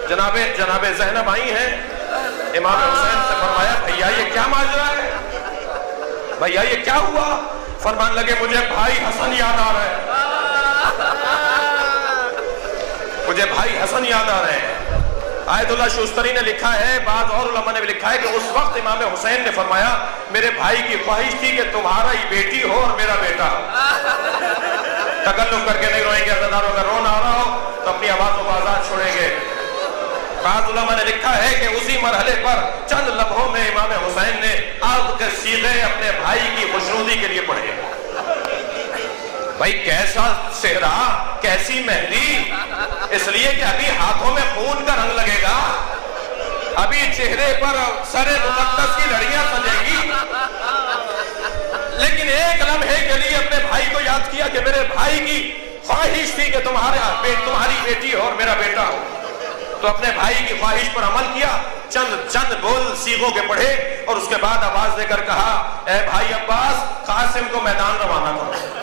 جناب زینب آئی ہیں، امام حسین سے فرمایا بھیا یہ کیا ماجرا ہے، بھیا یہ کیا ہوا؟ فرمان لگے مجھے بھائی حسن یاد آ رہا ہے، مجھے بھائی حسن یاد آ رہے ہیں۔ آیت اللہ شوستری نے لکھا ہے، بعض اور علماء نے بھی لکھا ہے کہ اس وقت امام حسین نے فرمایا میرے بھائی کی خواہش تھی کہ تمہارا ہی بیٹی ہو اور میرا بیٹا ہو، تکلف کر کے نہیں روئیں گے، عزاداروں اگر رونا آ رہا ہو تو اپنی آوازوں کو آزاد چھوڑیں گے۔ بعض علماء نے لکھا ہے کہ اسی مرحلے پر چند لمحوں میں امام حسین نے عقد کے صیغے اپنے بھائی کی خوشنودی کے لیے پڑھے۔ بھائی کیسا صحرا، کیسی مہندی، اس لیے کہ ابھی ہاتھوں میں خون کا رنگ لگے گا، ابھی چہرے پر سر مقدس کی لڑیاں سجے گی، لیکن ایک لمحے کے لیے اپنے بھائی کو یاد کیا کہ میرے بھائی کی خواہش تھی کہ تمہاری بیٹی ہو اور میرا بیٹا ہو، تو اپنے بھائی کی خواہش پر عمل کیا، چند بول سیغوں کے پڑھے، اور اس کے بعد آواز دے کر کہا اے بھائی عباس، قاسم کو میدان روانہ کرو۔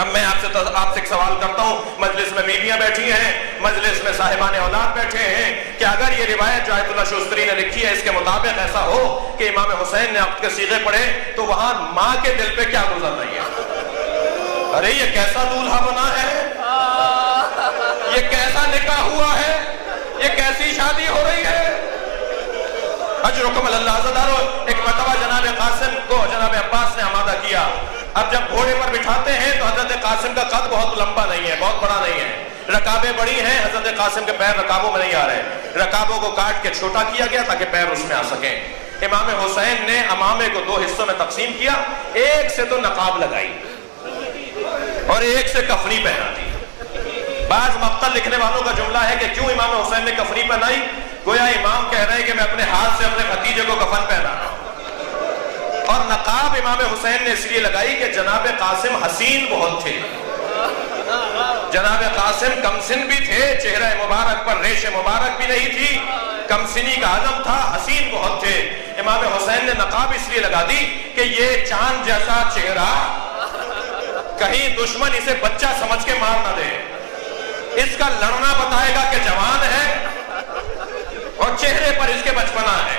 اب میں آپ سے ایک سوال کرتا ہوں، مجلس میں بیویاں بیٹھی ہیں، مجلس میں صاحبان اولاد بیٹھے ہیں، کہ اگر یہ روایت جو آیت اللہ شوستری نے لکھی ہے اس کے مطابق ایسا ہو کہ امام حسین نے عقد کے صیغے پڑھے، تو وہاں ماں کے دل پہ کیا گزر رہی ہے؟ ارے یہ کیسا دولہا بنا ہے، یہ کیسا نکاح ہوا ہے، یہ کیسی شادی ہو رہی ہے؟ اجرکم اللہ عزادارو، ایک مرتبہ جناب قاسم کو جناب عباس نے آمادہ کیا۔ اب جب گھوڑے پر بٹھاتے ہیں تو حضرت قاسم کا قد بہت لمبا نہیں ہے، بہت بڑا نہیں ہے، رکابیں بڑی ہیں، حضرت قاسم کے پیر رکابوں میں نہیں آ رہے، رکابوں کو کاٹ کے چھوٹا کیا گیا تاکہ پیر اس میں آ سکیں۔ امام حسین نے امامے کو دو حصوں میں تقسیم کیا، ایک سے تو نقاب لگائی اور ایک سے کفنی پہنا دی۔ بعض مقتل لکھنے والوں کا جملہ ہے کہ کیوں امام حسین نے کفنی پہنائی؟ گویا امام کہہ رہے ہیں کہ میں اپنے ہاتھ سے اپنے بھتیجے کو کفن پہنا رہا ہوں، اور نقاب امام حسین نے اس لیے لگائی کہ جناب قاسم حسین بہت تھے، جناب قاسم کم سن بھی تھے، چہرہ مبارک پر ریش مبارک بھی نہیں تھی، کم سنی کا عالم تھا، حسین بہت تھے۔ امام حسین نے نقاب اس لیے لگا دی کہ یہ چاند جیسا چہرہ کہیں دشمن اسے بچہ سمجھ کے مار نہ دے، اس کا لڑنا بتائے گا کہ جوان ہے اور چہرے پر اس کے بچپنا ہے۔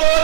2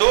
2